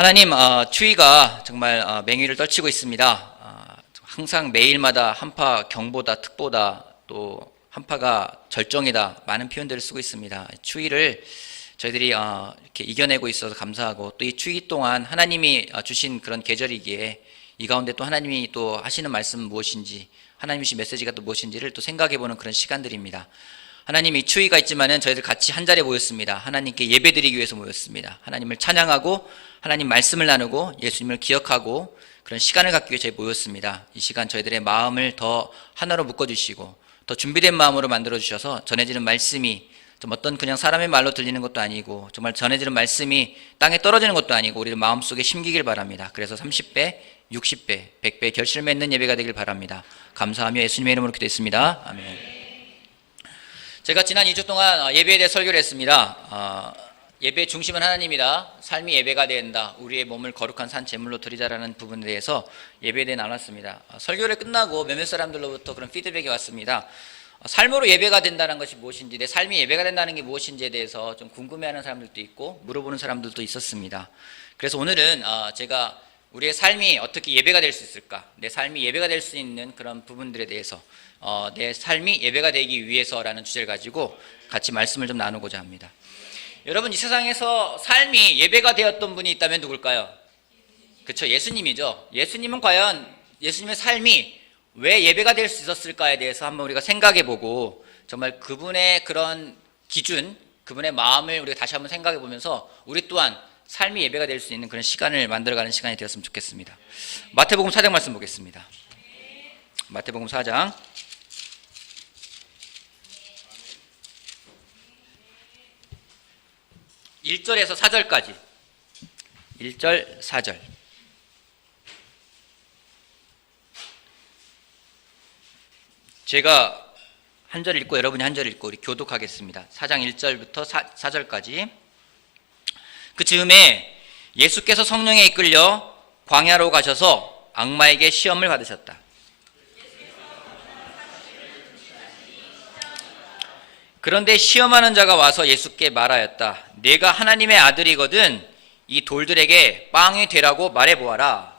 하나님, 추위가 정말 맹위를 떨치고 있습니다. 항상 매일마다 한파 경보다, 특보다, 또 한파가 절정이다, 많은 표현들을 쓰고 있습니다. 추위를 저희들이 이렇게 이겨내고 있어서 감사하고, 또 이 추위 동안 하나님이 주신 그런 계절이기에 이 가운데 또 하나님이 또 하시는 말씀은 무엇인지, 하나님이 주신 메시지가 또 무엇인지를 또 생각해보는 그런 시간들입니다. 하나님, 이 추위가 있지만은 저희들 같이 한 자리에 모였습니다. 하나님께 예배드리기 위해서 모였습니다. 하나님을 찬양하고 하나님 말씀을 나누고 예수님을 기억하고 그런 시간을 갖기 위해 저희 모였습니다. 이 시간 저희들의 마음을 더 하나로 묶어주시고 더 준비된 마음으로 만들어주셔서 전해지는 말씀이 좀 어떤 그냥 사람의 말로 들리는 것도 아니고 정말 전해지는 말씀이 땅에 떨어지는 것도 아니고 우리 마음속에 심기길 바랍니다. 그래서 30배, 60배, 100배 결실을 맺는 예배가 되길 바랍니다. 감사하며 예수님의 이름으로 기도했습니다. 아멘. 제가 지난 2주 동안 예배에 대해 설교를 했습니다. 예배의 중심은 하나님이다. 삶이 예배가 된다. 우리의 몸을 거룩한 산 제물로 드리자라는 부분에 대해서 예배에 대해 나눴습니다. 설교를 끝나고 몇몇 사람들로부터 그런 피드백이 왔습니다. 삶으로 예배가 된다는 것이 무엇인지, 내 삶이 예배가 된다는 게 무엇인지에 대해서 좀 궁금해하는 사람들도 있고 물어보는 사람들도 있었습니다. 그래서 오늘은 제가 우리의 삶이 어떻게 예배가 될 수 있을까, 내 삶이 예배가 될 수 있는 그런 부분들에 대해서 내 삶이 예배가 되기 위해서라는 주제를 가지고 같이 말씀을 좀 나누고자 합니다. 여러분, 이 세상에서 삶이 예배가 되었던 분이 있다면 누굴까요? 그렇죠, 예수님이죠. 예수님은 과연 예수님의 삶이 왜 예배가 될 수 있었을까에 대해서 한번 우리가 생각해보고 정말 그분의 그런 기준, 그분의 마음을 우리가 다시 한번 생각해보면서 우리 또한 삶이 예배가 될 수 있는 그런 시간을 만들어가는 시간이 되었으면 좋겠습니다. 마태복음 4장 말씀 보겠습니다. 마태복음 4장 1절에서 4절까지. 1절, 4절. 제가 한 절 읽고 여러분이 한 절 읽고 우리 교독하겠습니다. 4장 1절부터 4절까지. 그 즈음에 예수께서 성령에 이끌려 광야로 가셔서 악마에게 시험을 받으셨다. 그런데 시험하는 자가 와서 예수께 말하였다. 네가 하나님의 아들이거든 이 돌들에게 빵이 되라고 말해보아라.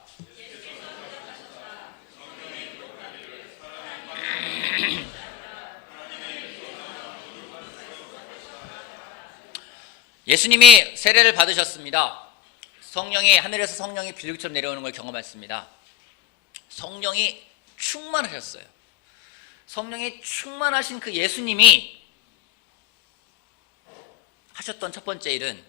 예수님이 세례를 받으셨습니다. 성령이, 하늘에서 성령이 비둘기처럼 내려오는 걸 경험했습니다. 성령이 충만하셨어요. 성령이 충만하신 그 예수님이 하셨던 첫 번째 일은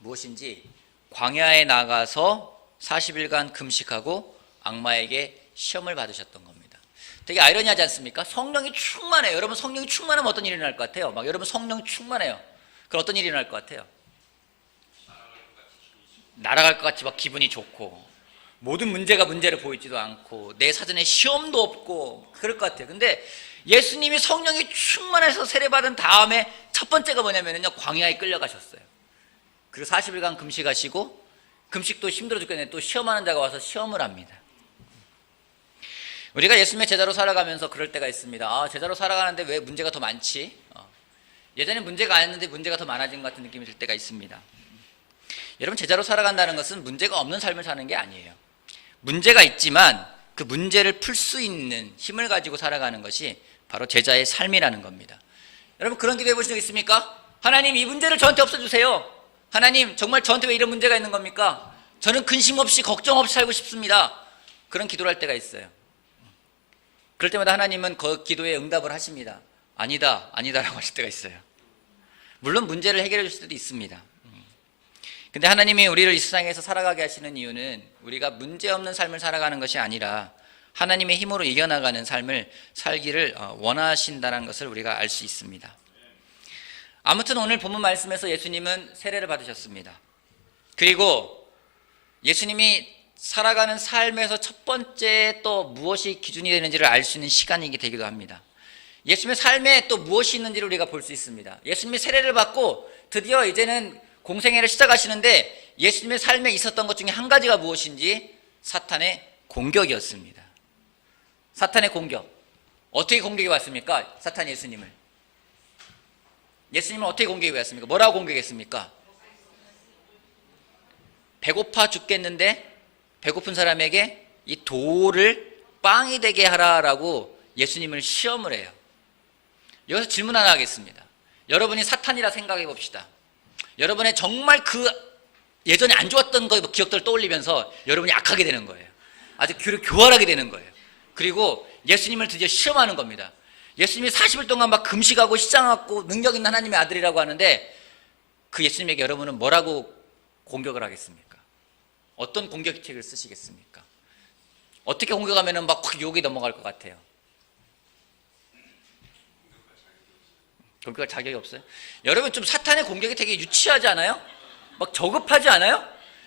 무엇인지, 광야에 나가서 40일간 금식하고 악마에게 시험을 받으셨던 겁니다. 되게 아이러니하지 않습니까? 성령이 충만해요. 여러분, 성령이 충만하면 어떤 일이 일어날 것 같아요? 막 여러분, 성령이 충만해요. 그럼 어떤 일이 일어날 것 같아요? 날아갈 것 같이 막 기분이 좋고, 모든 문제가 문제로 보이지도 않고, 내 사전에 시험도 없고 그럴 것 같아요. 근데 예수님이 성령이 충만해서 세례받은 다음에 첫 번째가 뭐냐면요, 광야에 끌려가셨어요. 그리고 40일간 금식하시고, 금식도 힘들어 죽겠네, 또 시험하는 자가 와서 시험을 합니다. 우리가 예수님의 제자로 살아가면서 그럴 때가 있습니다. 제자로 살아가는데 왜 문제가 더 많지? 예전에 문제가 아니었는데 문제가 더 많아진 것 같은 느낌이 들 때가 있습니다. 여러분, 제자로 살아간다는 것은 문제가 없는 삶을 사는 게 아니에요. 문제가 있지만 그 문제를 풀 수 있는 힘을 가지고 살아가는 것이 바로 제자의 삶이라는 겁니다. 여러분, 그런 기도 해보신 적 있습니까? 하나님, 이 문제를 저한테 없애주세요. 하나님, 정말 저한테 왜 이런 문제가 있는 겁니까? 저는 근심 없이 걱정 없이 살고 싶습니다. 그런 기도를 할 때가 있어요. 그럴 때마다 하나님은 그 기도에 응답을 하십니다. 아니다, 아니다라고 하실 때가 있어요. 물론 문제를 해결해 주실 때도 있습니다. 근데 하나님이 우리를 이 세상에서 살아가게 하시는 이유는 우리가 문제없는 삶을 살아가는 것이 아니라 하나님의 힘으로 이겨나가는 삶을 살기를 원하신다는 것을 우리가 알 수 있습니다. 아무튼 오늘 본문 말씀에서 예수님은 세례를 받으셨습니다. 그리고 예수님이 살아가는 삶에서 첫 번째 또 무엇이 기준이 되는지를 알 수 있는 시간이 되기도 합니다. 예수님의 삶에 또 무엇이 있는지를 우리가 볼 수 있습니다. 예수님이 세례를 받고 드디어 이제는 공생애를 시작하시는데 예수님의 삶에 있었던 것 중에 한 가지가 무엇인지, 사탄의 공격이었습니다. 사탄의 공격. 어떻게 공격이 왔습니까? 사탄이 예수님을. 예수님을 어떻게 공격이 왔습니까? 뭐라고 공격했습니까? 배고파 죽겠는데 배고픈 사람에게 이 돌을 빵이 되게 하라라고 예수님을 시험을 해요. 여기서 질문 하나 하겠습니다. 여러분이 사탄이라 생각해 봅시다. 여러분의 정말 그 예전에 안 좋았던 기억들을 떠올리면서 여러분이 악하게 되는 거예요. 아주 귀를 교활하게 되는 거예요. 그리고 예수님을 드디어 시험하는 겁니다. 예수님이 40일 동안 막 금식하고 시장하고 능력 있는 하나님의 아들이라고 하는데 그 예수님에게 여러분은 뭐라고 공격을 하겠습니까? 어떤 공격책을 쓰시겠습니까? 어떻게 공격하면 막 욕이 넘어갈 것 같아요? 공격할 자격이 없어요? 여러분 좀 사탄의 공격이 되게 유치하지 않아요? 막 저급하지 않아요?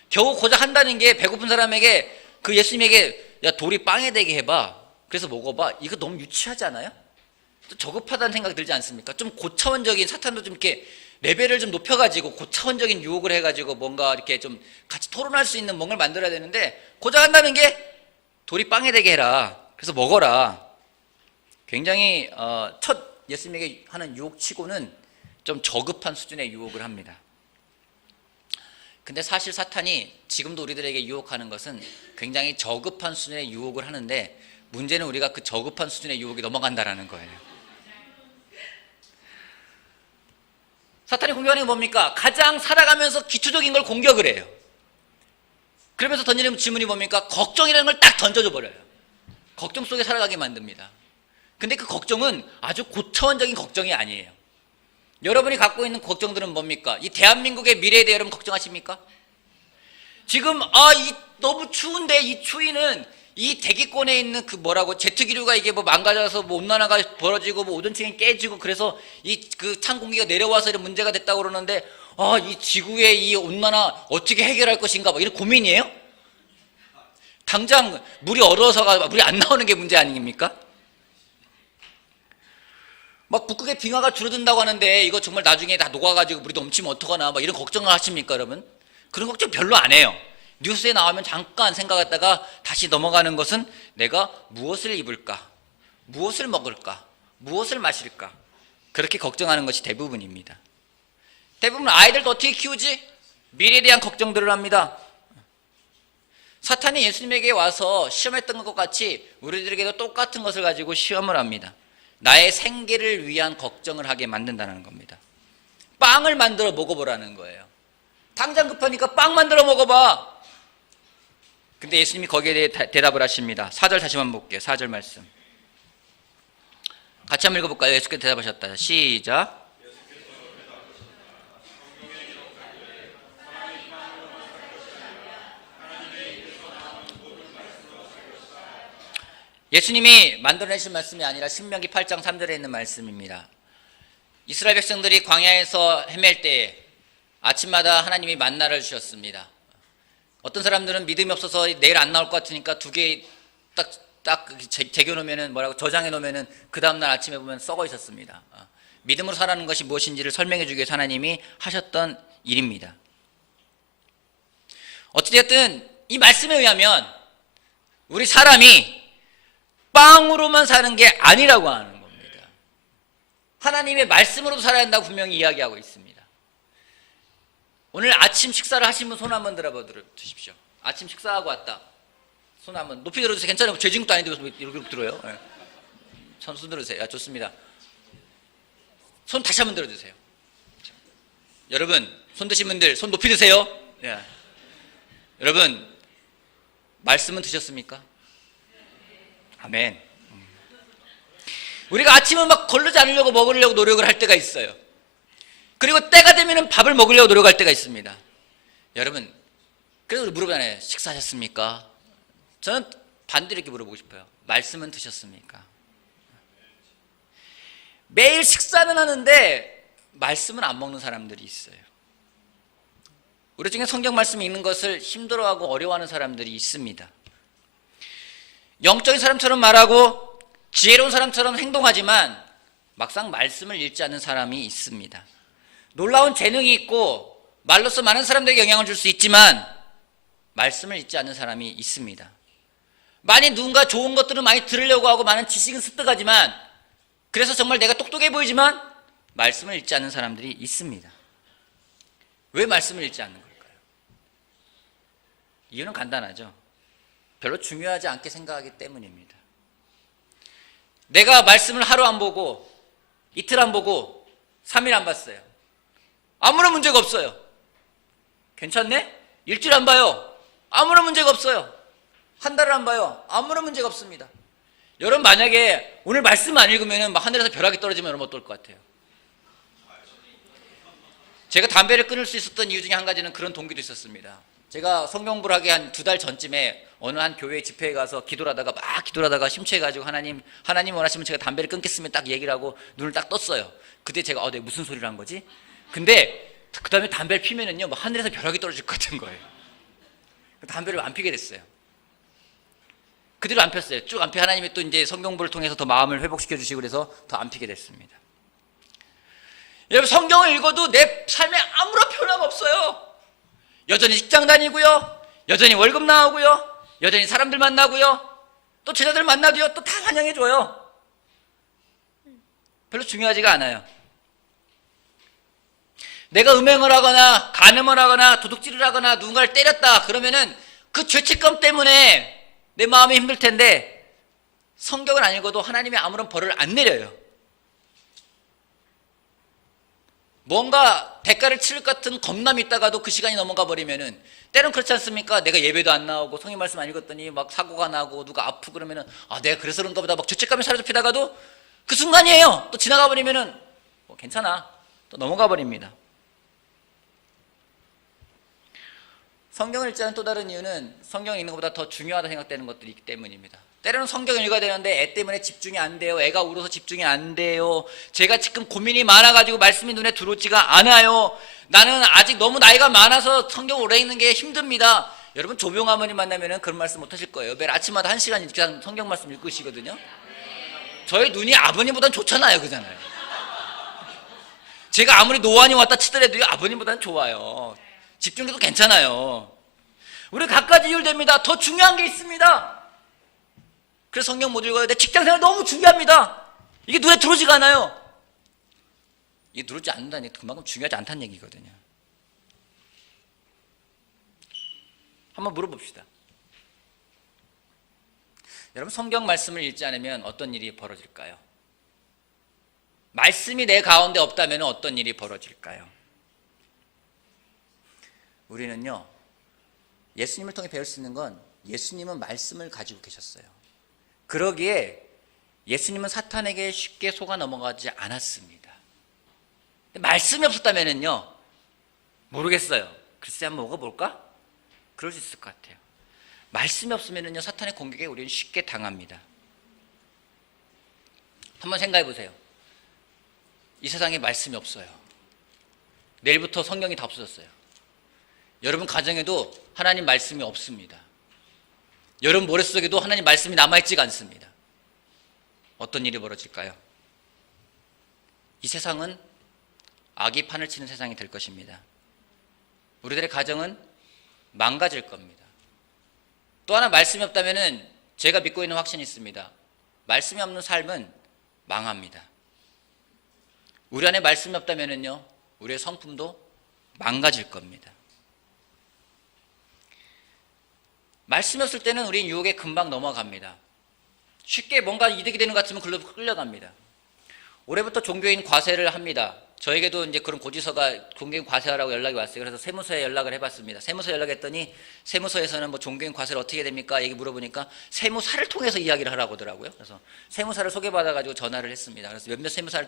겨우 고작 한다는 게 배고픈 사람에게 그 예수님에게 야 돌이 빵에 되게 해봐 그래서 먹어봐 이거 너무 유치하지 않아요? 또 저급하다는 생각이 들지 않습니까? 좀 고차원적인 사탄도 좀 이렇게 레벨을 좀 높여가지고 고차원적인 유혹을 해가지고 뭔가 이렇게 좀 같이 토론할 수 있는 뭔가를 만들어야 되는데 고작 한다는 게 돌이 빵에 되게 해라 그래서 먹어라 굉장히 첫 예수님에게 하는 유혹치고는 좀 저급한 수준의 유혹을 합니다. 근데 사실 사탄이 지금도 우리들에게 유혹하는 것은 굉장히 저급한 수준의 유혹을 하는데 문제는 우리가 그 저급한 수준의 유혹이 넘어간다라는 거예요. 사탄이 공격하는 게 뭡니까? 가장 살아가면서 기초적인 걸 공격을 해요. 그러면서 던지는 질문이 뭡니까? 걱정이라는 걸 딱 던져줘 버려요. 걱정 속에 살아가게 만듭니다. 근데 그 걱정은 아주 고차원적인 걱정이 아니에요. 여러분이 갖고 있는 걱정들은 뭡니까? 이 대한민국의 미래에 대해 여러분 걱정하십니까? 지금 너무 추운데 이 추위는 이 대기권에 있는 그 제트기류가 이게 망가져서 온난화가 벌어지고 오존층이 깨지고 그래서 그 찬 공기가 내려와서 이런 문제가 됐다고 그러는데 이 지구의 이 온난화 어떻게 해결할 것인가 이런 고민이에요? 당장 물이 얼어서가 물이 안 나오는 게 문제 아닙니까? 막 북극의 빙하가 줄어든다고 하는데 이거 정말 나중에 다 녹아가지고 물이 넘치면 어떡하나 이런 걱정을 하십니까 여러분? 그런 걱정 별로 안 해요. 뉴스에 나오면 잠깐 생각했다가 다시 넘어가는 것은 내가 무엇을 입을까? 무엇을 먹을까? 무엇을 마실까? 그렇게 걱정하는 것이 대부분입니다. 대부분 아이들도 어떻게 키우지? 미래에 대한 걱정들을 합니다. 사탄이 예수님에게 와서 시험했던 것 같이 우리들에게도 똑같은 것을 가지고 시험을 합니다. 나의 생계를 위한 걱정을 하게 만든다는 겁니다. 빵을 만들어 먹어보라는 거예요. 당장 급하니까 빵 만들어 먹어봐. 근데 예수님이 거기에 대해 대답을 하십니다. 4절 다시 한번 볼게요. 4절 말씀 같이 한번 읽어볼까요? 예수께서 대답하셨다. 시작. 예수님이 만들어내신 말씀이 아니라 신명기 8장 3절에 있는 말씀입니다. 이스라엘 백성들이 광야에서 헤맬 때에 아침마다 하나님이 만나를 주셨습니다. 어떤 사람들은 믿음이 없어서 내일 안 나올 것 같으니까 두 개 딱 제겨놓으면은 저장해놓으면은 그 다음날 아침에 보면 썩어 있었습니다. 믿음으로 살아가는 것이 무엇인지를 설명해 주기 위해서 하나님이 하셨던 일입니다. 어찌됐든 이 말씀에 의하면 우리 사람이 빵으로만 사는 게 아니라고 하는 겁니다. 하나님의 말씀으로도 살아야 한다고 분명히 이야기하고 있습니다. 오늘 아침 식사를 하신 분 손 한번 들어봐 주십시오. 아침 식사하고 왔다. 손 한번 높이 들어주세요. 괜찮아요. 죄진국도 아닌데 이렇게 들어요. 네. 손 들어주세요. 좋습니다. 손 다시 한번 들어주세요. 여러분 손 드신 분들 손 높이 드세요. 네. 여러분 말씀은 드셨습니까? 아멘. 우리가 아침은 막 거르지 않으려고 먹으려고 노력을 할 때가 있어요. 그리고 때가 되면 밥을 먹으려고 노력할 때가 있습니다. 여러분 그래서 물어보잖아요. 식사하셨습니까? 저는 반대로 이렇게 물어보고 싶어요. 말씀은 드셨습니까? 매일 식사는 하는데 말씀은 안 먹는 사람들이 있어요. 우리 중에 성경 말씀 읽는 것을 힘들어하고 어려워하는 사람들이 있습니다. 영적인 사람처럼 말하고 지혜로운 사람처럼 행동하지만 막상 말씀을 읽지 않는 사람이 있습니다. 놀라운 재능이 있고 말로써 많은 사람들에게 영향을 줄 수 있지만 말씀을 읽지 않는 사람이 있습니다. 많이 누군가 좋은 것들은 많이 들으려고 하고 많은 지식은 습득하지만 그래서 정말 내가 똑똑해 보이지만 말씀을 읽지 않는 사람들이 있습니다. 왜 말씀을 읽지 않는 걸까요? 이유는 간단하죠. 별로 중요하지 않게 생각하기 때문입니다. 내가 말씀을 하루 안 보고 이틀 안 보고 3일 안 봤어요. 아무런 문제가 없어요. 괜찮네? 일주일 안 봐요. 아무런 문제가 없어요. 한 달을 안 봐요. 아무런 문제가 없습니다. 여러분 만약에 오늘 말씀 안 읽으면 막 하늘에서 벼락이 떨어지면 여러분 어떨 것 같아요? 제가 담배를 끊을 수 있었던 이유 중에 한 가지는 그런 동기도 있었습니다. 제가 성경부를 하기 한 2달 전쯤에 어느 한 교회 집회에 가서 기도하다가 심취해가지고 하나님 원하시면 제가 담배를 끊겠습니다 딱 얘기를 하고 눈을 딱 떴어요. 그때 제가 내가 무슨 소리를 한 거지? 근데 그 다음에 담배를 피면은요 뭐 하늘에서 벼락이 떨어질 것 같은 거예요. 담배를 안 피게 됐어요. 그대로 안 폈어요. 쭉 안 피. 하나님이 또 이제 성경부를 통해서 더 마음을 회복시켜 주시고 그래서 더 안 피게 됐습니다. 여러분 성경을 읽어도 내 삶에 아무런 변화가 없어요. 여전히 직장 다니고요, 여전히 월급 나오고요, 여전히 사람들 만나고요, 또 제자들 만나도요 또 다 환영해줘요. 별로 중요하지가 않아요. 내가 음행을 하거나 간음을 하거나 도둑질을 하거나 누군가를 때렸다 그러면은 그 죄책감 때문에 내 마음이 힘들 텐데 성경을 안 읽어도 하나님이 아무런 벌을 안 내려요. 뭔가 대가를 치를 것 같은 겁남이 있다가도 그 시간이 넘어가 버리면은 때론 그렇지 않습니까? 내가 예배도 안 나오고 성경 말씀 안 읽었더니 막 사고가 나고 누가 아프고 그러면은 내가 그래서 그런가 보다 막 죄책감이 사로잡히다가도 그 순간이에요. 또 지나가 버리면은 뭐 괜찮아. 또 넘어가 버립니다. 성경을 읽지 않은 또 다른 이유는 성경 읽는 것보다 더 중요하다 생각되는 것들이 있기 때문입니다. 때로는 성경을 읽어야 되는데 애 때문에 집중이 안 돼요. 애가 울어서 집중이 안 돼요. 제가 지금 고민이 많아가지고 말씀이 눈에 들어오지가 않아요. 나는 아직 너무 나이가 많아서 성경 오래 읽는 게 힘듭니다. 여러분 조병 아버님 만나면 그런 말씀 못 하실 거예요. 매일 아침마다 1시간 이상 성경 말씀 읽으시거든요. 저희 눈이 아버님보다는 좋잖아요. 그잖아요. 제가 아무리 노안이 왔다 치더라도 아버님보다는 좋아요. 집중해도 괜찮아요. 우리 각가지 이유를 댑니다. 더 중요한 게 있습니다. 그래서 성경 못 읽어요. 내 직장생활 너무 중요합니다. 이게 눈에 들어오지가 않아요. 이게 들어오지 않는다니 그만큼 중요하지 않다는 얘기거든요. 한번 물어봅시다. 여러분 성경 말씀을 읽지 않으면 어떤 일이 벌어질까요? 말씀이 내 가운데 없다면 어떤 일이 벌어질까요? 우리는요 예수님을 통해 배울 수 있는 건 예수님은 말씀을 가지고 계셨어요. 그러기에 예수님은 사탄에게 쉽게 속아 넘어가지 않았습니다. 말씀이 없었다면요 모르겠어요. 글쎄 한번 먹어볼까? 그럴 수 있을 것 같아요. 말씀이 없으면요 사탄의 공격에 우리는 쉽게 당합니다. 한번 생각해 보세요. 이 세상에 말씀이 없어요. 내일부터 성경이 다 없어졌어요. 여러분 가정에도 하나님 말씀이 없습니다. 여러분 머릿속에도 하나님 말씀이 남아있지가 않습니다. 어떤 일이 벌어질까요? 이 세상은 악이 판을 치는 세상이 될 것입니다. 우리들의 가정은 망가질 겁니다. 또 하나 말씀이 없다면 제가 믿고 있는 확신이 있습니다. 말씀이 없는 삶은 망합니다. 우리 안에 말씀이 없다면요 우리의 성품도 망가질 겁니다. 말씀이 없을 때는 우리는 유혹에 금방 넘어갑니다. 쉽게 뭔가 이득이 되는 것 같으면 글로 끌려갑니다. 올해부터 종교인 과세를 합니다. 저에게도 이제 그런 고지서가 종교인 과세하라고 연락이 왔어요. 그래서 세무서에 연락을 해봤습니다. 세무서에 연락했더니 세무서에서는 뭐 종교인 과세를 어떻게 됩니까? 얘기 물어보니까 세무사를 통해서 이야기를 하라고 하더라고요. 그래서 세무사를 소개받아가지고 전화를 했습니다. 그래서 몇몇 세무사를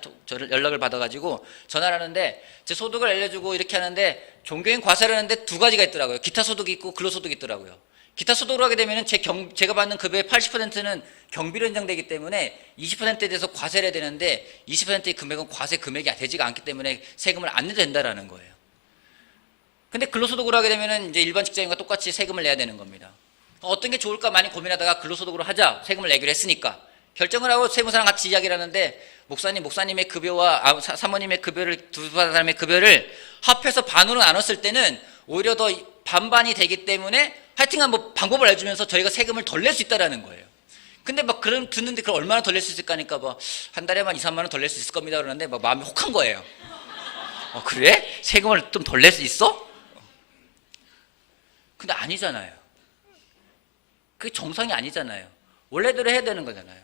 연락을 받아가지고 전화를 하는데 제 소득을 알려주고 이렇게 하는데 종교인 과세를 하는데 두 가지가 있더라고요. 기타 소득이 있고 근로소득이 있더라고요. 기타 소득을 하게 되면 제가 받는 급여의 80%는 경비로 인정되기 때문에 20%에 대해서 과세를 해야 되는데 20%의 금액은 과세 금액이 되지가 않기 때문에 세금을 안 내도 된다라는 거예요. 근데 근로소득으로 하게 되면 이제 일반 직장인과 똑같이 세금을 내야 되는 겁니다. 어떤 게 좋을까 많이 고민하다가 근로소득으로 하자 세금을 내기로 했으니까 결정을 하고 세무사랑 같이 이야기를 하는데 목사님의 급여와 사모님의 급여를 두 사람의 급여를 합해서 반으로 나눴을 때는 오히려 더 반반이 되기 때문에 하여튼간 뭐 방법을 알려주면서 저희가 세금을 덜 낼 수 있다라는 거예요. 근데 막 그런 듣는데 그럼 얼마나 덜 낼 수 있을까 하니까 뭐 한 달에만 2, 3만 원 덜 낼 수 있을 겁니다 그러는데 막 마음이 혹한 거예요. 그래? 세금을 좀 덜 낼 수 있어? 근데 아니잖아요. 그게 정상이 아니잖아요. 원래대로 해야 되는 거잖아요.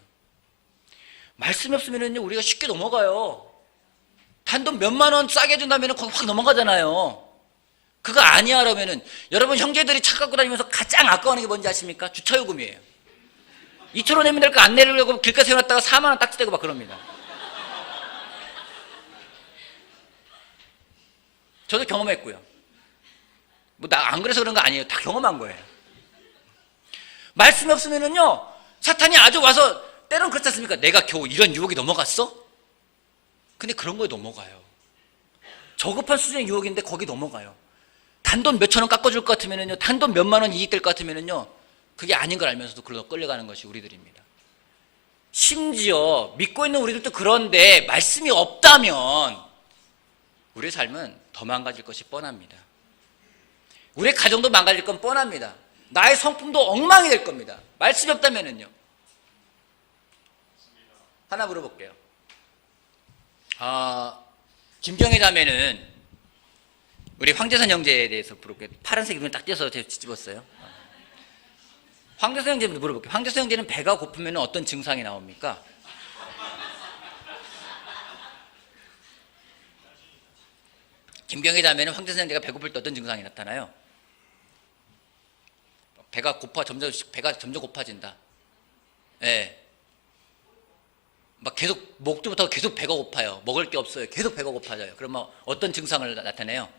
말씀이 없으면 우리가 쉽게 넘어가요. 단돈 몇만 원 싸게 준다면 거기 확 넘어가잖아요. 그거 아니야 그러면은 여러분 형제들이 차 갖고 다니면서 가장 아까워하는 게 뭔지 아십니까? 주차요금이에요. 2,000원 내면 될 거 안 내려고 길가에 세워놨다가 4만 원 딱지대고 막 그럽니다. 저도 경험했고요. 뭐 나 안 그래서 그런 거 아니에요. 다 경험한 거예요. 말씀이 없으면은요 사탄이 아주 와서 때론 그렇지 않습니까? 내가 겨우 이런 유혹이 넘어갔어? 근데 그런 거에 넘어가요. 저급한 수준의 유혹인데 거기 넘어가요. 단돈 몇천 원 깎아줄 것 같으면은요, 단돈 몇만 원 이익될 것 같으면은요, 그게 아닌 걸 알면서도 그걸로 끌려가는 것이 우리들입니다. 심지어 믿고 있는 우리들도 그런데 말씀이 없다면 우리의 삶은 더 망가질 것이 뻔합니다. 우리의 가정도 망가질 건 뻔합니다. 나의 성품도 엉망이 될 겁니다. 말씀이 없다면은요. 하나 물어볼게요. 김경애 자매는 우리 황재선 형제에 대해서 물어볼게요. 파란색 눈을 딱 띄어서 제가 뒤집었어요. 황재선 형제한테 물어볼게요. 황재선 형제는 배가 고프면 어떤 증상이 나옵니까? 김경애 자매는 황재선 형제가 배고플 때 어떤 증상이 나타나요? 배가 점점 고파진다. 예. 막 계속 목부터 계속 배가 고파요. 먹을 게 없어요. 계속 배가 고파져요. 그러면 어떤 증상을 나타내요?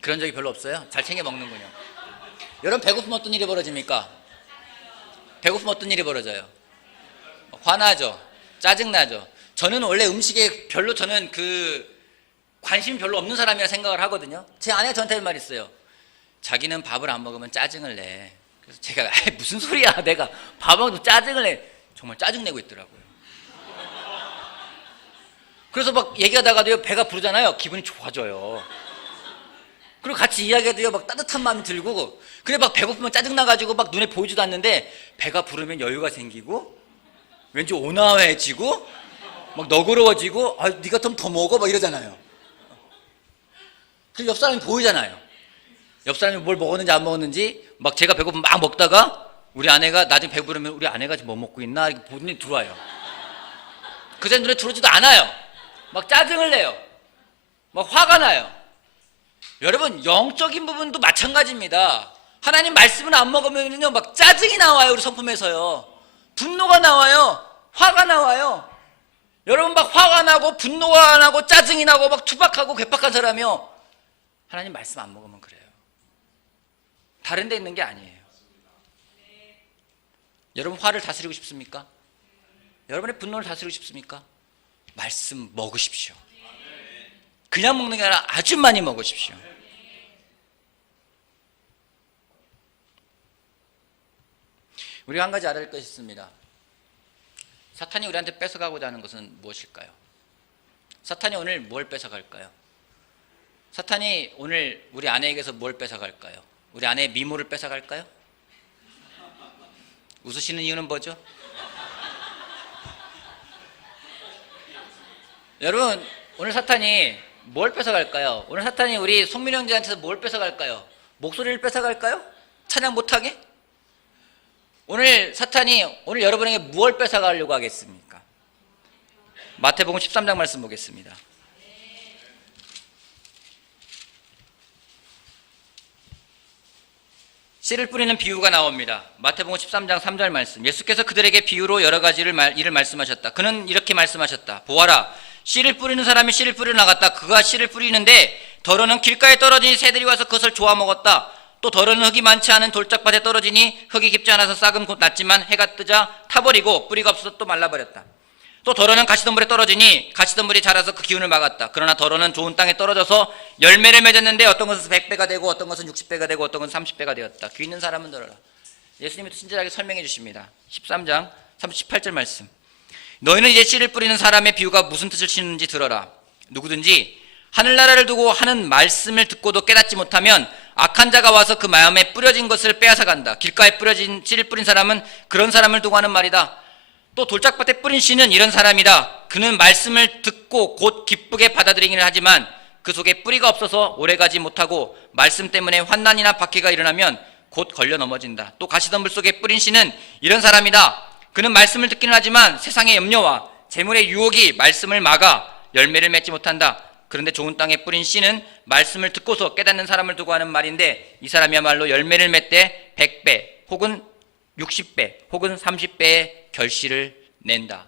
그런 적이 별로 없어요? 잘 챙겨 먹는군요. 여러분 배고프면 어떤 일이 벌어집니까? 배고프면 어떤 일이 벌어져요? 화나죠. 짜증나죠. 저는 원래 음식에 별로 저는 관심이 별로 없는 사람이라 생각을 하거든요. 제 아내가 저한테 할 말이 있어요. 자기는 밥을 안 먹으면 짜증을 내. 그래서 제가 무슨 소리야. 내가 밥 먹어도 짜증을 내. 정말 짜증내고 있더라고요. 그래서 막 얘기하다가도요 배가 부르잖아요. 기분이 좋아져요. 그리고 같이 이야기해도요 막 따뜻한 마음이 들고 그래 막 배고프면 짜증나가지고 막 눈에 보이지도 않는데 배가 부르면 여유가 생기고 왠지 온화해지고 막 너그러워지고 네가 좀 더 먹어 막 이러잖아요. 그리고 옆 사람이 보이잖아요. 옆 사람이 뭘 먹었는지 안 먹었는지 막 제가 배고프면 막 먹다가 우리 아내가 나중에 배부르면 우리 아내가 지금 뭐 먹고 있나 이렇게 보더니 들어와요. 그 사람 눈에 들어오지도 않아요. 막 짜증을 내요. 막 화가 나요. 여러분 영적인 부분도 마찬가지입니다. 하나님 말씀을 안 먹으면요 막 짜증이 나와요. 우리 성품에서요. 분노가 나와요. 화가 나와요. 여러분 막 화가 나고 분노가 나고 짜증이 나고 막 투박하고 괴팍한 사람이요. 하나님 말씀 안 먹으면 그래요. 다른 데 있는 게 아니에요. 여러분 화를 다스리고 싶습니까? 여러분의 분노를 다스리고 싶습니까? 말씀 먹으십시오. 그냥 먹는 게 아니라 아주 많이 먹으십시오. 우리가 한 가지 알아야 할 것이 있습니다. 사탄이 우리한테 뺏어가고자 하는 것은 무엇일까요? 사탄이 오늘 뭘 뺏어갈까요? 사탄이 오늘 우리 아내에게서 뭘 뺏어갈까요? 우리 아내의 미모를 뺏어갈까요? 웃으시는 이유는 뭐죠? 여러분 오늘 사탄이 뭘 뺏어갈까요? 오늘 사탄이 우리 송민 형제한테서 뭘 뺏어갈까요? 목소리를 뺏어갈까요? 찬양 못하게? 오늘 사탄이 오늘 여러분에게 무엇을 뺏어가려고 하겠습니까? 마태복음 13장 말씀 보겠습니다. 씨를 뿌리는 비유가 나옵니다. 마태복음 13장 3절 말씀. 예수께서 그들에게 비유로 여러 가지 일을 말씀하셨다. 그는 이렇게 말씀하셨다. 보아라, 씨를 뿌리는 사람이 씨를 뿌리러 나갔다. 그가 씨를 뿌리는데 더러는 길가에 떨어지니 새들이 와서 그것을 조아 먹었다. 또 더러는 흙이 많지 않은 돌짝밭에 떨어지니 흙이 깊지 않아서 싹은 곧 났지만 해가 뜨자 타버리고 뿌리가 없어서 또 말라버렸다. 또 더러는 가시덤불에 떨어지니 가시덤불이 자라서 그 기운을 막았다. 그러나 더러는 좋은 땅에 떨어져서 열매를 맺었는데 어떤 것은 100배가 되고 어떤 것은 60배가 되고 어떤 것은 30배가 되었다. 귀 있는 사람은 들어라. 예수님이 친절하게 설명해 주십니다. 13장 18절 말씀. 너희는 이제 씨를 뿌리는 사람의 비유가 무슨 뜻을 치는지 들어라. 누구든지 하늘나라를 두고 하는 말씀을 듣고도 깨닫지 못하면 악한 자가 와서 그 마음에 뿌려진 것을 빼앗아간다. 길가에 뿌려진 씨를 뿌린 사람은 그런 사람을 두고 하는 말이다. 또 돌짝밭에 뿌린 씨는 이런 사람이다. 그는 말씀을 듣고 곧 기쁘게 받아들이기는 하지만 그 속에 뿌리가 없어서 오래가지 못하고 말씀 때문에 환난이나 박해가 일어나면 곧 걸려 넘어진다. 또 가시덤불 속에 뿌린 씨는 이런 사람이다. 그는 말씀을 듣기는 하지만 세상의 염려와 재물의 유혹이 말씀을 막아 열매를 맺지 못한다. 그런데 좋은 땅에 뿌린 씨는 말씀을 듣고서 깨닫는 사람을 두고 하는 말인데 이 사람이야말로 열매를 맺되 100배 혹은 60배 혹은 30배의 결실을 낸다.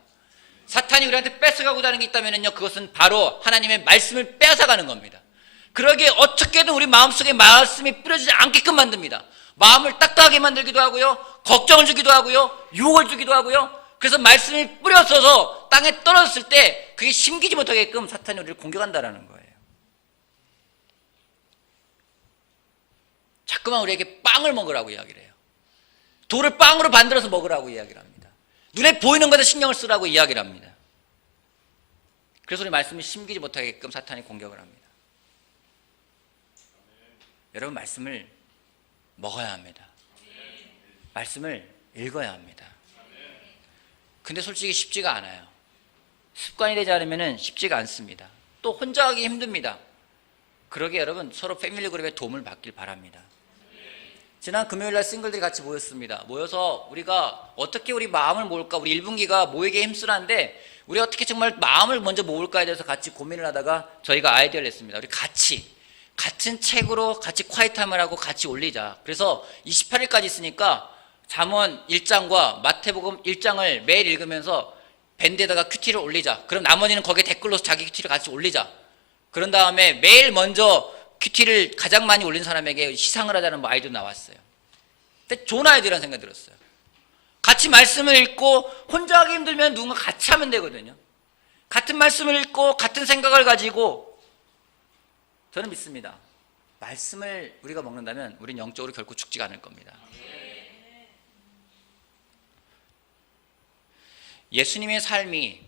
사탄이 우리한테 뺏어가고자 하는 게 있다면요, 그것은 바로 하나님의 말씀을 빼앗아가는 겁니다. 그러기에 어떻게든 우리 마음속에 말씀이 뿌려지지 않게끔 만듭니다. 마음을 딱딱하게 만들기도 하고요, 걱정을 주기도 하고요, 유혹을 주기도 하고요. 그래서 말씀이 뿌려서서 땅에 떨어졌을 때 그게 심기지 못하게끔 사탄이 우리를 공격한다라는 거예요. 자꾸만 우리에게 빵을 먹으라고 이야기를 해요. 돌을 빵으로 만들어서 먹으라고 이야기를 합니다. 눈에 보이는 것에 신경을 쓰라고 이야기를 합니다. 그래서 우리 말씀이 심기지 못하게끔 사탄이 공격을 합니다. 여러분, 말씀을 먹어야 합니다. 말씀을 읽어야 합니다. 근데 솔직히 쉽지가 않아요. 습관이 되지 않으면 쉽지가 않습니다. 또 혼자 하기 힘듭니다. 그러게 여러분, 서로 패밀리 그룹의 도움을 받길 바랍니다. 지난 금요일날 싱글들이 같이 모였습니다. 모여서 우리가 어떻게 우리 마음을 모을까, 우리 1분기가 모이기에 힘쓰는데 우리 어떻게 정말 마음을 먼저 모을까에 대해서 같이 고민을 하다가 저희가 아이디어를 냈습니다. 우리 같은 책으로 같이 콰이트함을 하고 같이 올리자. 그래서 28일까지 있으니까 잠언 1장과 마태복음 1장을 매일 읽으면서 밴드에다가 큐티를 올리자. 그럼 나머지는 거기에 댓글로 자기 큐티를 같이 올리자. 그런 다음에 매일 먼저 큐티를 가장 많이 올린 사람에게 시상을 하자는 아이디어 나왔어요. 근데 좋은 아이디어라는 생각이 들었어요. 같이 말씀을 읽고 혼자 하기 힘들면 누군가 같이 하면 되거든요. 같은 말씀을 읽고 같은 생각을 가지고 저는 믿습니다. 말씀을 우리가 먹는다면 우린 영적으로 결코 죽지가 않을 겁니다. 예수님의 삶이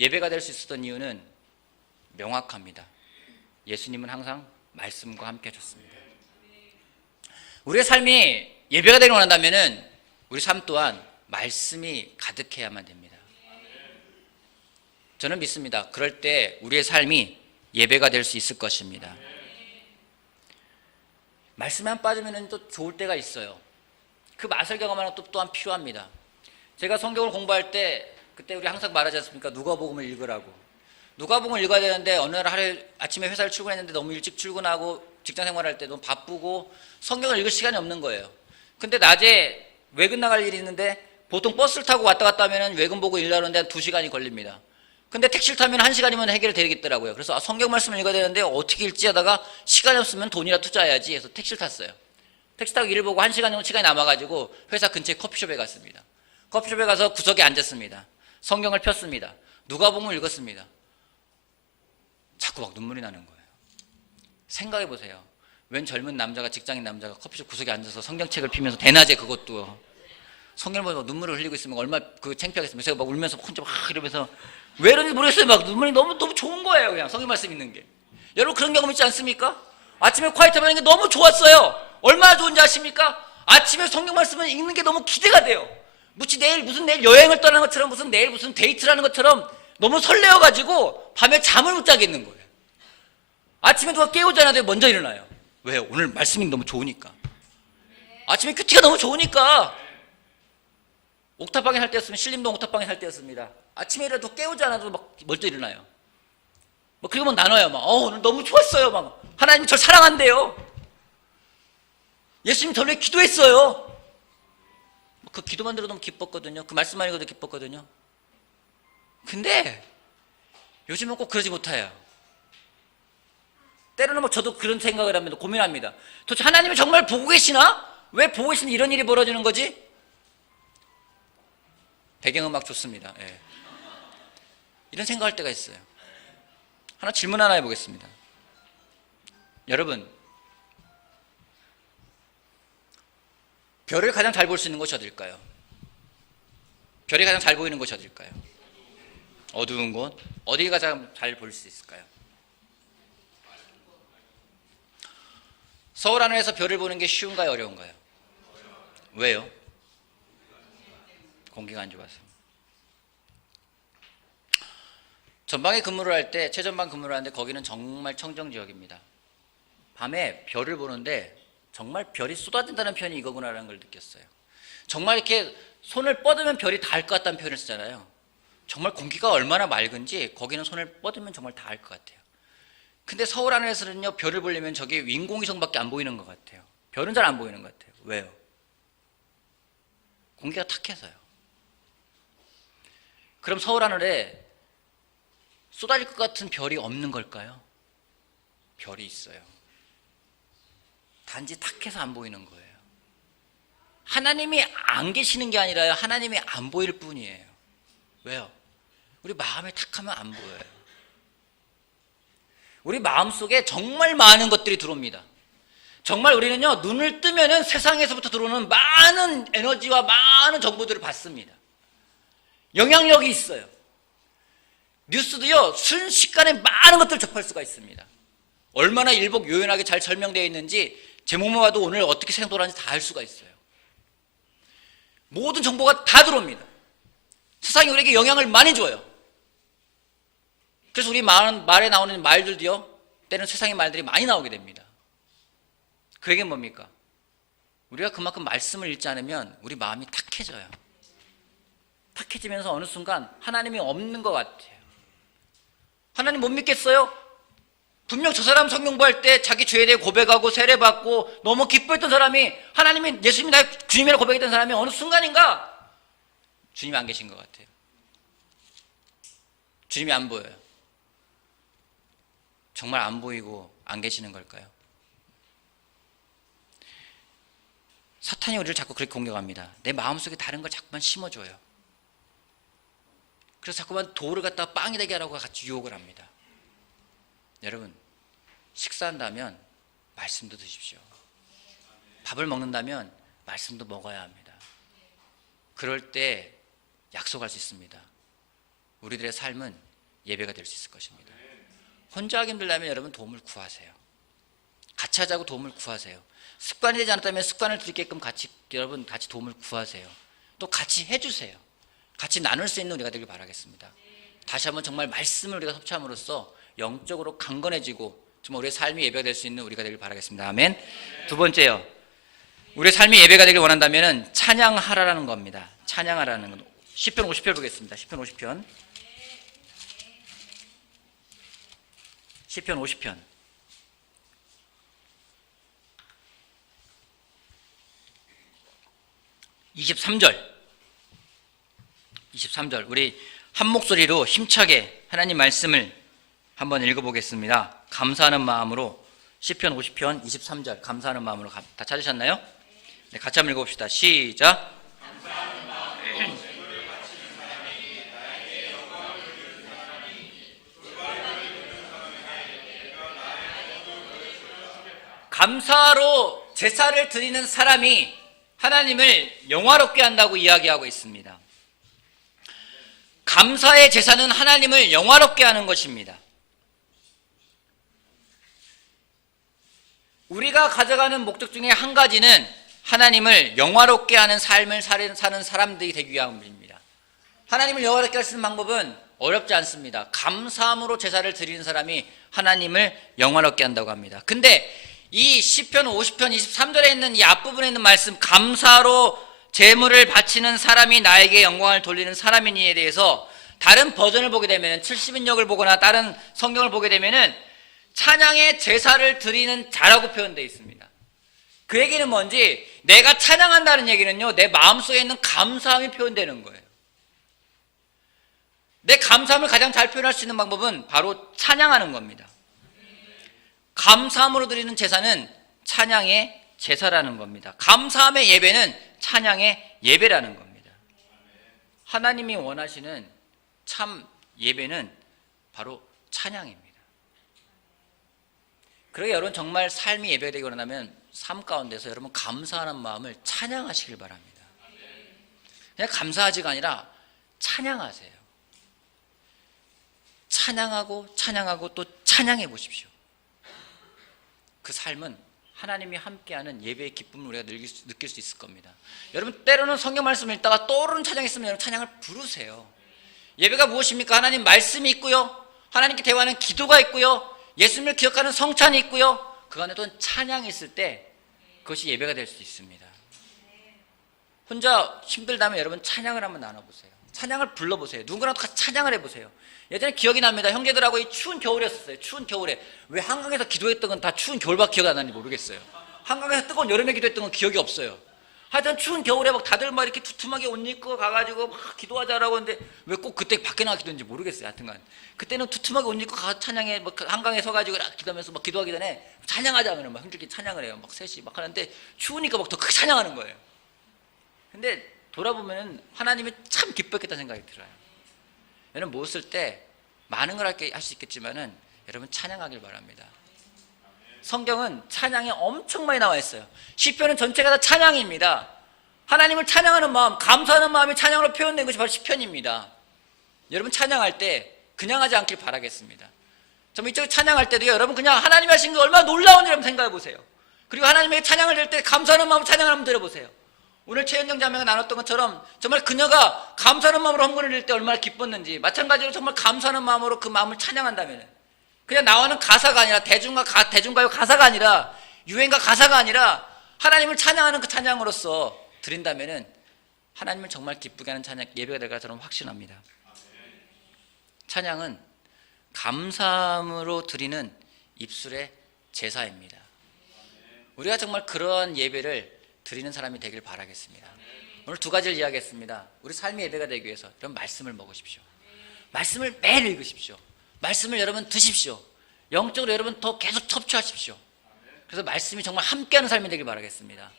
예배가 될 수 있었던 이유는 명확합니다. 예수님은 항상 말씀과 함께 하셨습니다. 우리의 삶이 예배가 되길 원한다면 우리 삶 또한 말씀이 가득해야만 됩니다. 저는 믿습니다. 그럴 때 우리의 삶이 예배가 될 수 있을 것입니다. 말씀에 안 빠지면 또 좋을 때가 있어요. 그 맛을 경험하는 것도 또한 필요합니다. 제가 성경을 공부할 때 그때 우리 항상 말하지 않습니까? 누가복음을 읽으라고. 누가복음을 읽어야 되는데 어느 날 하루 아침에 회사를 출근했는데 너무 일찍 출근하고 직장 생활할 때 너무 바쁘고 성경을 읽을 시간이 없는 거예요. 근데 낮에 외근 나갈 일이 있는데 보통 버스를 타고 왔다 갔다 하면 외근 보고 일 나오는데 한 2시간이 걸립니다. 근데 택시를 타면 1시간이면 해결되겠더라고요. 그래서 성경 말씀을 읽어야 되는데 어떻게 읽지 하다가 시간이 없으면 돈이라 투자해야지 해서 택시를 탔어요. 택시 타고 일을 보고 1시간 정도 시간이 남아가지고 회사 근처에 커피숍에 갔습니다. 커피숍에 가서 구석에 앉았습니다. 성경을 폈습니다. 누가복음을 읽었습니다. 자꾸 막 눈물이 나는 거예요. 생각해 보세요. 웬 젊은 남자가, 직장인 남자가 커피숍 구석에 앉아서 성경책을 피면서 대낮에 그것도 성경을 보면서 눈물을 흘리고 있으면 얼마나 창피하겠습니까? 제가 막 울면서 혼자 막 이러면서 왜 이런지 모르겠어요. 막 눈물이 너무 좋은 거예요. 그냥 성경 말씀 읽는 게. 여러분 그런 경험 있지 않습니까? 아침에 콰이트 하는 게 너무 좋았어요. 얼마나 좋은지 아십니까? 아침에 성경 말씀을 읽는 게 너무 기대가 돼요. 무슨 내일 여행을 떠나는 것처럼 무슨 내일 무슨 데이트를 하는 것처럼 너무 설레어가지고 밤에 잠을 못 자겠는 거예요. 아침에 누가 깨우잖아요. 먼저 일어나요. 왜요? 오늘 말씀이 너무 좋으니까. 아침에 큐티가 너무 좋으니까. 옥탑방에 살 때였으면 신림동 옥탑방에 살 때였습니다. 아침에라도 깨우지 않아도 막 먼저 일어나요. 그리고 막 나눠요. 오늘 너무 좋았어요. 막 하나님이 저를 사랑한대요. 예수님 저를 기도했어요. 그 기도만 들어도 너무 기뻤거든요. 그 말씀만 읽어도 기뻤거든요. 근데 요즘은 꼭 그러지 못해요. 때로는 저도 그런 생각을 합니다. 고민합니다. 도대체 하나님이 정말 보고 계시나? 왜 보고 계시는 이런 일이 벌어지는 거지? 배경음악 좋습니다. 예. 이런 생각할 때가 있어요. 질문 하나 해보겠습니다. 여러분, 별을 가장 잘 볼 수 있는 곳이 어딜까요? 별이 가장 잘 보이는 곳이 어딜까요? 어두운 곳? 어디가 가장 잘 볼 수 있을까요? 서울 하늘에서 별을 보는 게 쉬운가요? 어려운가요? 왜요? 공기가 안 좋아서. 전방에 근무를 할 때, 최전방 근무를 하는데 거기는 정말 청정지역입니다. 밤에 별을 보는데 정말 별이 쏟아진다는 표현이 이거구나라는 걸 느꼈어요. 정말 이렇게 손을 뻗으면 별이 닿을 것 같다는 표현을 쓰잖아요. 정말 공기가 얼마나 맑은지 거기는 손을 뻗으면 정말 닿을 것 같아요. 근데 서울 안에서는요, 별을 보려면 저기 인공위성밖에 안 보이는 것 같아요. 별은 잘 안 보이는 것 같아요. 왜요? 공기가 탁해서요. 그럼 서울 하늘에 쏟아질 것 같은 별이 없는 걸까요? 별이 있어요. 단지 탁해서 안 보이는 거예요. 하나님이 안 계시는 게 아니라요, 하나님이 안 보일 뿐이에요. 왜요? 우리 마음이 탁하면 안 보여요. 우리 마음속에 정말 많은 것들이 들어옵니다. 정말 우리는요, 눈을 뜨면은 세상에서부터 들어오는 많은 에너지와 많은 정보들을 받습니다. 영향력이 있어요. 뉴스도요, 순식간에 많은 것들을 접할 수가 있습니다. 얼마나 일목요연하게 잘 설명되어 있는지 제목만 봐도 오늘 어떻게 세상 돌아가는지 다 알 수가 있어요. 모든 정보가 다 들어옵니다. 세상이 우리에게 영향을 많이 줘요. 그래서 우리 말에 나오는 말들도요, 때는 세상의 말들이 많이 나오게 됩니다. 그 얘기는 뭡니까? 우리가 그만큼 말씀을 읽지 않으면 우리 마음이 탁해져요. 탁해지면서 어느 순간 하나님이 없는 것 같아요. 하나님 못 믿겠어요? 분명 저 사람 성경 공부할 때 자기 죄에 대해 고백하고 세례받고 너무 기뻐했던 사람이, 하나님이 예수님이 나 주님이라고 고백했던 사람이 어느 순간인가 주님이 안 계신 것 같아요. 주님이 안 보여요. 정말 안 보이고 안 계시는 걸까요? 사탄이 우리를 자꾸 그렇게 공격합니다. 내 마음속에 다른 걸 자꾸만 심어줘요. 그래서 자꾸만 돌을 갖다가 빵이 되게 하라고 같이 유혹을 합니다. 여러분, 식사한다면 말씀도 드십시오. 밥을 먹는다면 말씀도 먹어야 합니다. 그럴 때 약속할 수 있습니다. 우리들의 삶은 예배가 될 수 있을 것입니다. 혼자 하기 힘들다면 여러분 도움을 구하세요. 같이 하자고 도움을 구하세요. 습관이 되지 않았다면 습관을 들이게끔 여러분 같이 도움을 구하세요. 또 같이 해주세요. 같이 나눌 수 있는 우리가 되길 바라겠습니다. 다시 한번 정말 말씀을 우리가 섭취함으로써 영적으로 강건해지고 정말 우리의 삶이 예배가 될 수 있는 우리가 되길 바라겠습니다. 아멘. 두 번째요, 우리의 삶이 예배가 되길 원한다면 찬양하라는 겁니다. 찬양하라는 건 시편 50편 보겠습니다. 시편 50편. 시편 50편 23절 우리 한 목소리로 힘차게 하나님 말씀을 한번 읽어보겠습니다. 감사하는 마음으로 시편 50편 23절 감사하는 마음으로 다 찾으셨나요? 네, 같이 한번 읽어봅시다. 시작. 감사로 제사를 드리는 사람이 하나님을 영화롭게 한다고 이야기하고 있습니다. 감사의 제사는 하나님을 영화롭게 하는 것입니다. 우리가 가져가는 목적 중에 한 가지는 하나님을 영화롭게 하는 삶을 사는 사람들이 되기 위함입니다. 하나님을 영화롭게 할 수 있는 방법은 어렵지 않습니다. 감사함으로 제사를 드리는 사람이 하나님을 영화롭게 한다고 합니다. 근데 이 시편 50편 23절에 있는 이 앞부분에 있는 말씀, 감사로 제물을 바치는 사람이 나에게 영광을 돌리는 사람이니에 대해서 다른 버전을 보게 되면, 70인역을 보거나 다른 성경을 보게 되면은 찬양의 제사를 드리는 자라고 표현되어 있습니다. 그 얘기는 뭔지, 내가 찬양한다는 얘기는요, 내 마음속에 있는 감사함이 표현되는 거예요. 내 감사함을 가장 잘 표현할 수 있는 방법은 바로 찬양하는 겁니다. 감사함으로 드리는 제사는 찬양의 제사라는 겁니다. 감사함의 예배는 찬양의 예배라는 겁니다. 하나님이 원하시는 참 예배는 바로 찬양입니다. 그러게 여러분 정말 삶이 예배가 되기 원하면 삶 가운데서 여러분 감사하는 마음을 찬양하시길 바랍니다. 그냥 감사하지가 아니라 찬양하세요. 찬양하고 또 찬양해 보십시오. 그 삶은 하나님이 함께하는 예배의 기쁨을 우리가 느낄 수 있을 겁니다. 여러분 때로는 성경 말씀을 읽다가 떠오르는 찬양이 있으면 여러분 찬양을 부르세요. 예배가 무엇입니까? 하나님 말씀이 있고요, 하나님께 대화하는 기도가 있고요, 예수님을 기억하는 성찬이 있고요, 그 안에 또 찬양이 있을 때 그것이 예배가 될 수 있습니다. 혼자 힘들다면 여러분 찬양을 한번 나눠보세요. 찬양을 불러보세요. 누구랑도 같이 찬양을 해보세요. 예전에 기억이 납니다. 형제들하고 이 추운 겨울이었어요. 추운 겨울에. 왜 한강에서 기도했던 건 다 추운 겨울밖에 기억이 안 나는지 모르겠어요. 한강에서 뜨거운 여름에 기도했던 건 기억이 없어요. 하여튼 추운 겨울에 막 다들 막 이렇게 두툼하게 옷 입고 가가지고 막 기도하자라고 하는데 왜 꼭 그때 밖에 나가 기도했는지 모르겠어요. 하여튼간 그때는 두툼하게 옷 입고 가서 찬양해 막 한강에 서가지고 기도하면서 막 기도하기 전에 찬양하자 하면 막 형들끼리 찬양을 해요. 막 셋이 막 하는데 추우니까 막 더 크게 찬양하는 거예요. 근데 돌아보면 하나님이 참 기뻤겠다는 생각이 들어요. 여러분 못 쓸 때 많은 걸 할 수 있겠지만은 여러분 찬양하길 바랍니다. 성경은 찬양이 엄청 많이 나와 있어요. 시편은 전체가 다 찬양입니다. 하나님을 찬양하는 마음, 감사하는 마음이 찬양으로 표현된 것이 바로 시편입니다. 여러분 찬양할 때 그냥 하지 않길 바라겠습니다. 좀 이쪽 찬양할 때도요, 여러분 그냥 하나님이 하신 거 얼마나 놀라운 일이라고 생각해 보세요. 그리고 하나님에게 찬양을 들 때 감사하는 마음으로 찬양을 한번 들어보세요. 오늘 최현정 자매가 나눴던 것처럼 정말 그녀가 감사하는 마음으로 헌금을 드릴 때 얼마나 기뻤는지, 마찬가지로 정말 감사하는 마음으로 그 마음을 찬양한다면 그냥 나와는 가사가 아니라 대중가요 가사가 아니라 유행가 가사가 아니라 하나님을 찬양하는 그 찬양으로서 드린다면은 하나님을 정말 기쁘게 하는 찬양 예배가 될 거라 저는 확신합니다. 찬양은 감사함으로 드리는 입술의 제사입니다. 우리가 정말 그러한 예배를 드리는 사람이 되길 바라겠습니다. 오늘 두 가지를 이야기했습니다. 우리 삶의 예배가 되기 위해서 이런 말씀을 먹으십시오. 말씀을 매일 읽으십시오. 말씀을 여러분 드십시오. 영적으로 여러분 더 계속 섭취하십시오. 그래서 말씀이 정말 함께하는 삶이 되길 바라겠습니다.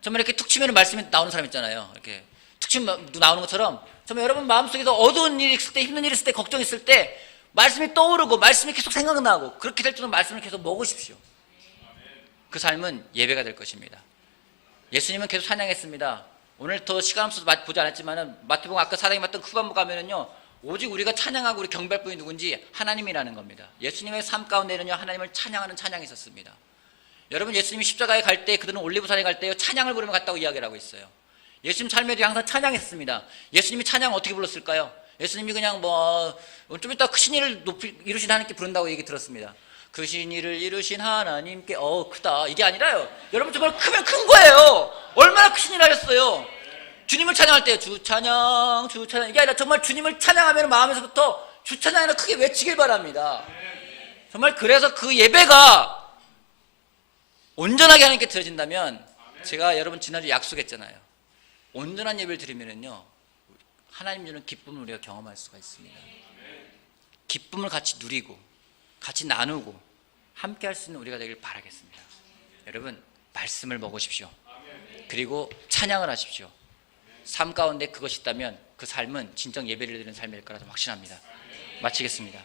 정말 이렇게 툭 치면 말씀이 나오는 사람 있잖아요. 이렇게 툭 치면 나오는 것처럼 정말 여러분 마음속에서 어두운 일이 있을 때, 힘든 일이 있을 때, 걱정이 있을 때 말씀이 떠오르고 말씀이 계속 생각나고 그렇게 될 줄은 말씀을 계속 먹으십시오. 그 삶은 예배가 될 것입니다. 예수님은 계속 찬양했습니다. 오늘 더 시간 없어서 보지 않았지만 마태복음 아까 사장님 봤던 후반부 가면은요, 오직 우리가 찬양하고 우리 경배할 분이 누군지 하나님이라는 겁니다. 예수님의 삶 가운데는요, 하나님을 찬양하는 찬양이 있었습니다. 여러분 예수님이 십자가에 갈 때 그들은 올리브산에 갈 때요 찬양을 부르며 갔다고 이야기를 하고 있어요. 예수님 삶에도 항상 찬양했습니다. 예수님이 찬양 어떻게 불렀을까요? 예수님이 그냥 좀 이따 크신 일을 이루신 하나님께 부른다고 얘기 들었습니다. 크신 일을 이루신 하나님께 크다 이게 아니라요, 여러분 정말 크면 큰 거예요. 얼마나 크신 일 하셨어요. 주님을 찬양할 때 주 찬양 이게 아니라 정말 주님을 찬양하면 마음에서부터 주 찬양이나 크게 외치길 바랍니다. 정말 그래서 그 예배가 온전하게 하나님께 드려진다면, 제가 여러분 지난주 약속했잖아요. 온전한 예배를 드리면은요 하나님 주는 기쁨을 우리가 경험할 수가 있습니다. 기쁨을 같이 누리고 같이 나누고 함께 할 수 있는 우리가 되길 바라겠습니다. 여러분 말씀을 먹으십시오. 그리고 찬양을 하십시오. 삶 가운데 그것이 있다면 그 삶은 진정 예배를 드리는 삶일 거라 확신합니다. 마치겠습니다.